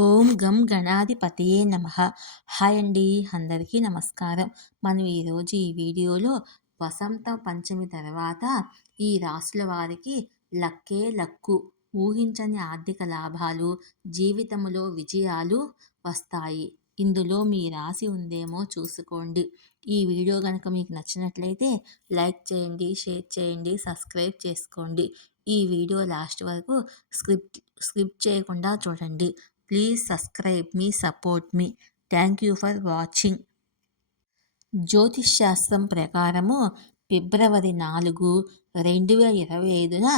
ఓం గం గణాధిపతియే నమ. హాయ్ అండి అందరికీ నమస్కారం. మనం ఈరోజు ఈ వీడియోలో వసంత పంచమి తర్వాత ఈ రాసుల వారికి లక్కే లక్కు ఊహించని ఆర్థిక లాభాలు జీవితంలో విజయాలు వస్తాయి. ఇందులో మీ రాసి ఉందేమో చూసుకోండి. ఈ వీడియో కనుక మీకు నచ్చినట్లయితే లైక్ చేయండి షేర్ చేయండి సబ్స్క్రైబ్ చేసుకోండి. ఈ వీడియో లాస్ట్ వరకు స్క్రిప్ట్ స్క్రిప్ట్ చేయకుండా చూడండి. ప్లీజ్ సబ్స్క్రైబ్ మీ సపోర్ట్ మీ థ్యాంక్ యూ ఫర్ వాచింగ్ జ్యోతిష్ శాస్త్రం ప్రకారము ఫిబ్రవరి నాలుగు రెండు వేల ఇరవై ఐదున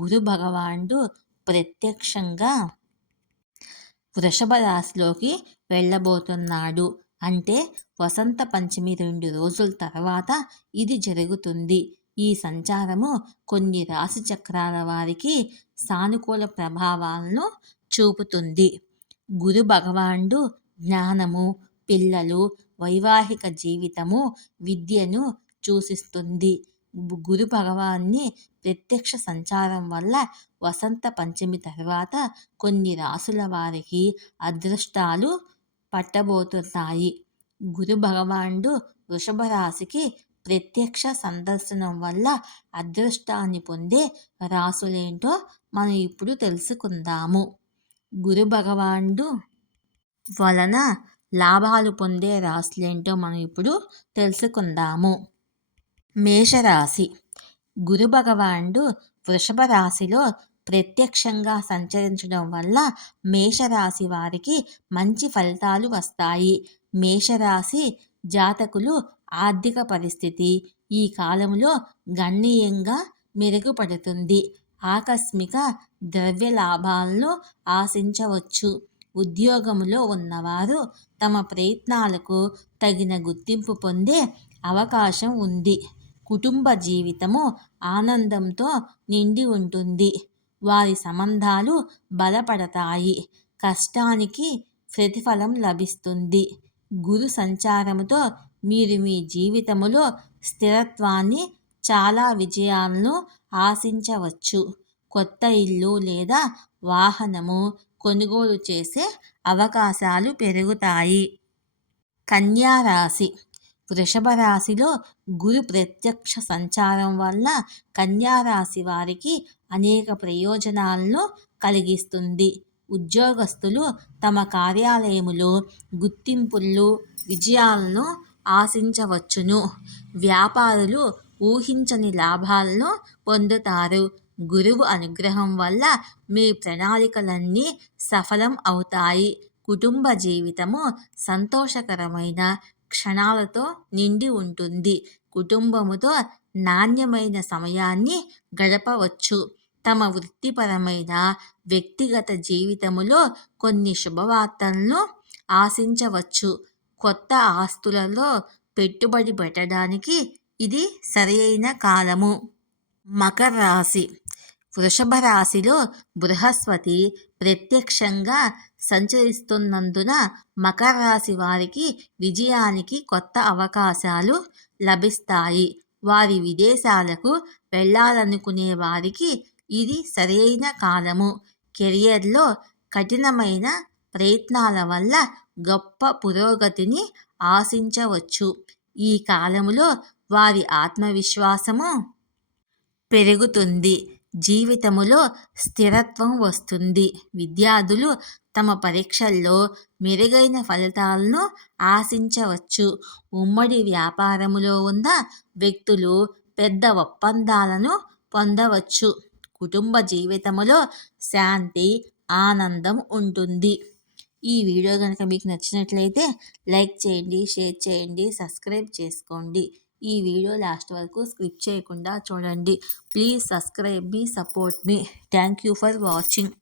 గురు భగవానుడు ప్రత్యక్షంగా వృషభ రాశిలోకి వెళ్ళబోతున్నాడు. అంటే వసంత పంచమి రెండు రోజుల తర్వాత ఇది జరుగుతుంది. ఈ సంచారము కొన్ని రాశి చక్రాల వారికి సానుకూల ప్రభావాలను చూపుతుంది. గురు భగవానుడు జ్ఞానము పిల్లలు వైవాహిక జీవితము విద్యను సూచిస్తుంది గురు భగవాన్ని ప్రత్యక్ష సంచారం వల్ల వసంత పంచమి తర్వాత కొన్ని రాసుల వారికి అదృష్టాలు పట్టబోతున్నాయి. గురు భగవానుడు వృషభ రాశికి ప్రత్యక్ష సందర్శనం వల్ల అదృష్టాన్ని పొందే రాసులేంటో మనం ఇప్పుడు తెలుసుకుందాము. గురు భగవానుడు వలన లాభాలు పొందే రాశులేంటో మనం ఇప్పుడు తెలుసుకుందాము. మేషరాశి. గురు భగవానుడు వృషభ రాశిలో ప్రత్యక్షంగా సంచరించడం వల్ల మేషరాశి వారికి మంచి ఫలితాలు వస్తాయి. మేషరాశి జాతకులు ఆర్థిక పరిస్థితి ఈ కాలంలో గణనీయంగా మెరుగుపడుతుంది. ఆకస్మిక ద్రవ్య లాభాలను ఆశించవచ్చు. ఉద్యోగంలో ఉన్నవారు తమ ప్రయత్నాలకు తగిన గుర్తింపు పొందే అవకాశం ఉంది. కుటుంబ జీవితము ఆనందంతో నిండి ఉంటుంది. వారి సంబంధాలు బలపడతాయి. కష్టానికి ప్రతిఫలం లభిస్తుంది. గురు సంచారముతో మీరు మీ జీవితములో స్థిరత్వాన్ని చాలా విజయాలను ఆశించవచ్చు. కొత్త ఇల్లు లేదా వాహనము కొనుగోలు చేసే అవకాశాలు పెరుగుతాయి. కన్యారాశి వృషభ రాశిలో గురు ప్రత్యక్ష సంచారం వల్ల కన్యారాశి వారికి అనేక ప్రయోజనాలను కలిగిస్తుంది. ఉద్యోగస్తులు తమ కార్యాలయములో గుర్తింపులు విజయాలను ఆశించవచ్చును. వ్యాపారులు ఊహించని లాభాలను పొందుతారు. గురువు అనుగ్రహం వల్ల మీ ప్రణాళికలన్నీ సఫలం అవుతాయి. కుటుంబ జీవితము సంతోషకరమైన క్షణాలతో నిండి ఉంటుంది. కుటుంబముతో నాణ్యమైన సమయాన్ని గడపవచ్చు. తమ వృత్తిపరమైన వ్యక్తిగత జీవితములో కొన్ని శుభవార్తలను ఆశించవచ్చు. కొత్త ఆస్తులలో పెట్టుబడి పెట్టడానికి ఇది సరియైన కాలము. మకర రాశి. వృషభ రాశిలో బృహస్పతి ప్రత్యక్షంగా సంచరిస్తున్నందున మకర రాశి వారికి విజయానికి కొత్త అవకాశాలు లభిస్తాయి. వారి విదేశాలకు వెళ్ళాలనుకునే వారికి ఇది సరైన కాలము. కెరియర్లో కఠినమైన ప్రయత్నాల వల్ల గొప్ప పురోగతిని ఆశించవచ్చు. ఈ కాలములో వారి ఆత్మవిశ్వాసము పెరుగుతుంది. జీవితములో స్థిరత్వం వస్తుంది. విద్యార్థులు తమ పరీక్షల్లో మెరుగైన ఫలితాలను ఆశించవచ్చు. ఉమ్మడి వ్యాపారములో ఉన్న వ్యక్తులు పెద్ద ఒప్పందాలను పొందవచ్చు. కుటుంబ జీవితములో శాంతి ఆనందం ఉంటుంది. ఈ వీడియో కనుక మీకు నచ్చినట్లయితే లైక్ చేయండి షేర్ చేయండి సబ్స్క్రైబ్ చేసుకోండి. ఈ వీడియో లాస్ట్ వరకు స్క్రిప్ట్ చేయకుండా చూడండి. ప్లీజ్ సబ్స్క్రైబ్ మీ support me. Thank you for watching.